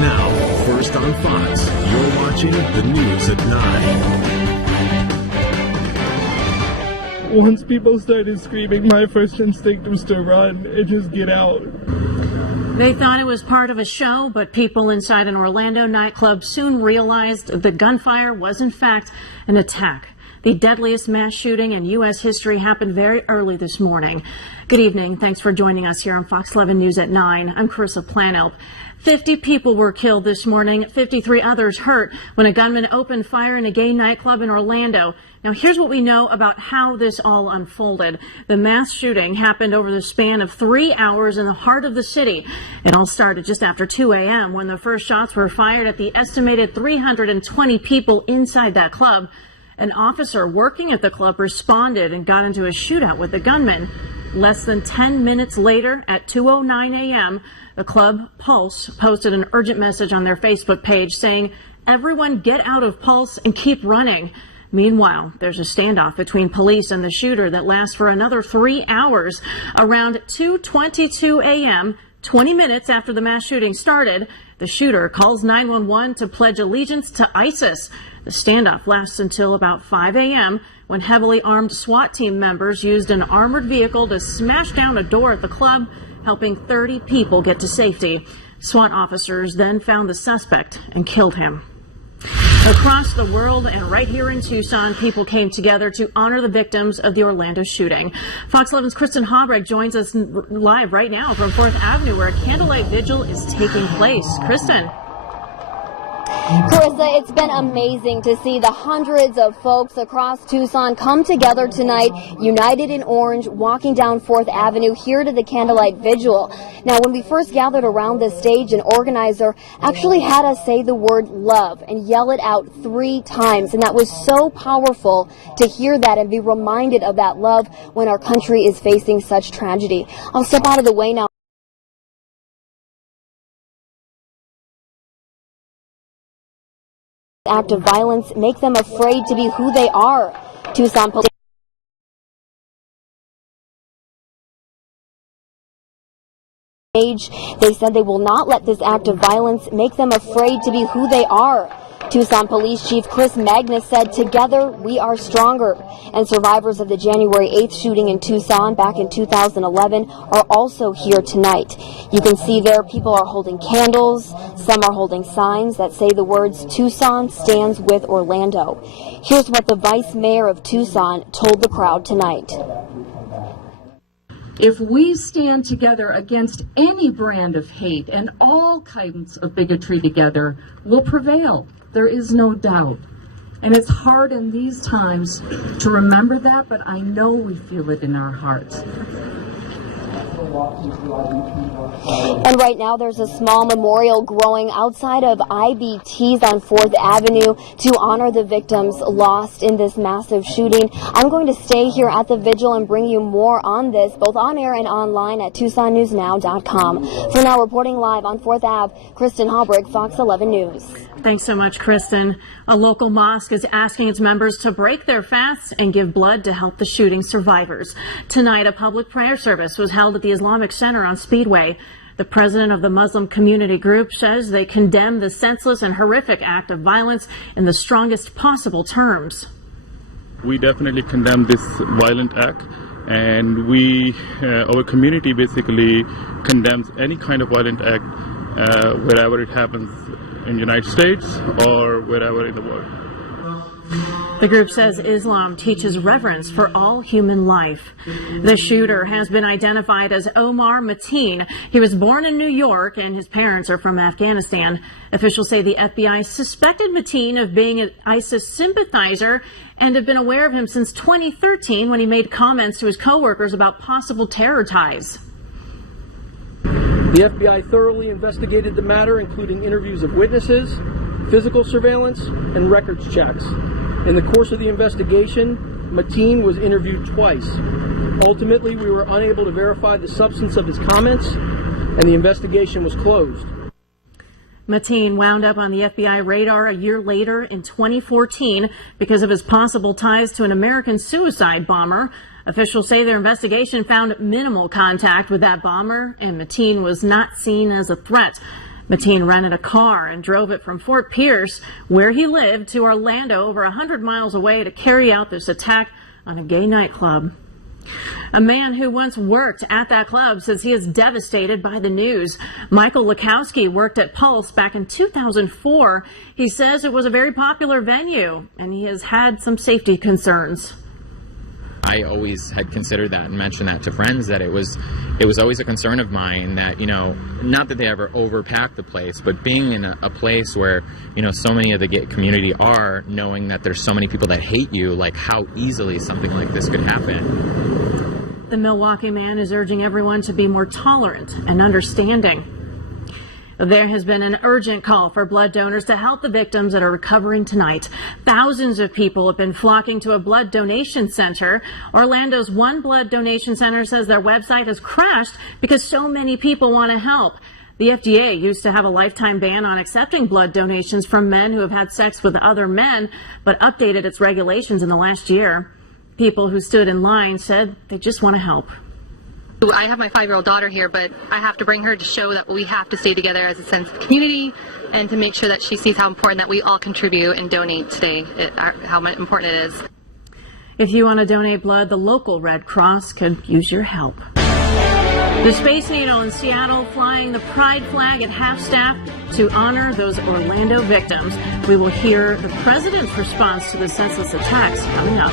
Now, first on Fox, you're watching the news at 9. Once people started screaming, my first instinct was to run and just get out. They thought it was part of a show, but people inside an Orlando nightclub soon realized the gunfire was in fact an attack. The deadliest mass shooting in U.S. history happened very early this morning. Good evening. Thanks for joining us here on Fox 11 News at 9. I'm Carissa Planelp. 50 people were killed this morning, 53 others hurt when a gunman opened fire in a gay nightclub in Orlando. Now, here's what we know about how this all unfolded. The mass shooting happened over the span of 3 hours in the heart of the city. It all started just after 2 a.m. when the first shots were fired at the estimated 320 people inside that club. An officer working at the club responded and got into a shootout with the gunman. Less than 10 minutes later, at 2:09 a.m., the club Pulse posted an urgent message on their Facebook page saying, "Everyone get out of Pulse and keep running." Meanwhile, there's a standoff between police and the shooter that lasts for another 3 hours. Around 2:22 a.m., 20 minutes after the mass shooting started, the shooter calls 911 to pledge allegiance to ISIS. The standoff lasts until about 5 a.m. when heavily armed SWAT team members used an armored vehicle to smash down a door at the club, helping 30 people get to safety. SWAT officers then found the suspect and killed him. Across the world and right here in Tucson, people came together to honor the victims of the Orlando shooting. Fox 11's Kristen Haubrich joins us live right now from 4th Avenue, where a candlelight vigil is taking place. Kristen. Carissa, it's been amazing to see the hundreds of folks across Tucson come together tonight, united in orange, walking down 4th Avenue here to the candlelight vigil. Now, when we first gathered around this stage, an organizer actually had us say the word love and yell it out 3 times. And that was so powerful to hear that and be reminded of that love when our country is facing such tragedy. I'll step out of the way now. Act of violence make them afraid to be who they are. Tucson police they said they will not let this act of violence make them afraid to be who they are. Tucson Police Chief Chris Magnus said, "Together we are stronger." And survivors of the January 8th shooting in Tucson back in 2011 are also here tonight. You can see there people are holding candles. Some are holding signs that say the words, "Tucson stands with Orlando." Here's what the Vice Mayor of Tucson told the crowd tonight. If we stand together against any brand of hate and all kinds of bigotry together, we'll prevail. There is no doubt. And it's hard in these times to remember that, but I know we feel it in our hearts. And right now there's a small memorial growing outside of IBT's on 4th Avenue to honor the victims lost in this massive shooting. I'm going to stay here at the vigil and bring you more on this, both on air and online at TucsonNewsNow.com. For now, reporting live on 4th Ave, Kristen Haubrich, Fox 11 News. Thanks so much, Kristen. A local mosque is asking its members to break their fasts and give blood to help the shooting survivors. Tonight, a public prayer service was held at the Islamic Center on Speedway. The president of the Muslim community group says they condemn the senseless and horrific act of violence in the strongest possible terms. We definitely condemn this violent act, and our community basically condemns any kind of violent act wherever it happens in the United States or wherever in the world. The group says Islam teaches reverence for all human life. The shooter has been identified as Omar Mateen. He was born in New York and his parents are from Afghanistan. Officials say the FBI suspected Mateen of being an ISIS sympathizer and have been aware of him since 2013 when he made comments to his coworkers about possible terror ties. The FBI thoroughly investigated the matter, including interviews of witnesses, physical surveillance, and records checks. In the course of the investigation, Mateen was interviewed twice. Ultimately, we were unable to verify the substance of his comments, and the investigation was closed. Mateen wound up on the FBI radar a year later in 2014 because of his possible ties to an American suicide bomber. Officials say their investigation found minimal contact with that bomber, and Mateen was not seen as a threat. Mateen rented a car and drove it from Fort Pierce, where he lived, to Orlando, over 100 miles away, to carry out this attack on a gay nightclub. A man who once worked at that club says he is devastated by the news. Michael Lakowski worked at Pulse back in 2004. He says it was a very popular venue, and he has had some safety concerns. I always had considered that and mentioned that to friends, that it was always a concern of mine that, you know, not that they ever overpack the place, but being in a place where, you know, so many of the gay community are, knowing that there's so many people that hate you, like how easily something like this could happen. The Milwaukee man is urging everyone to be more tolerant and understanding. There has been an urgent call for blood donors to help the victims that are recovering tonight. Thousands of people have been flocking to a blood donation center. Orlando's One Blood Donation Center says their website has crashed because so many people want to help. The FDA used to have a lifetime ban on accepting blood donations from men who have had sex with other men, but updated its regulations in the last year. People who stood in line said they just want to help. I have my 5-year-old daughter here, but I have to bring her to show that we have to stay together as a sense of community and to make sure that she sees how important that we all contribute and donate today, how important it is. If you want to donate blood, the local Red Cross could use your help. The Space Needle in Seattle flying the pride flag at half-staff to honor those Orlando victims. We will hear the president's response to the senseless attacks coming up.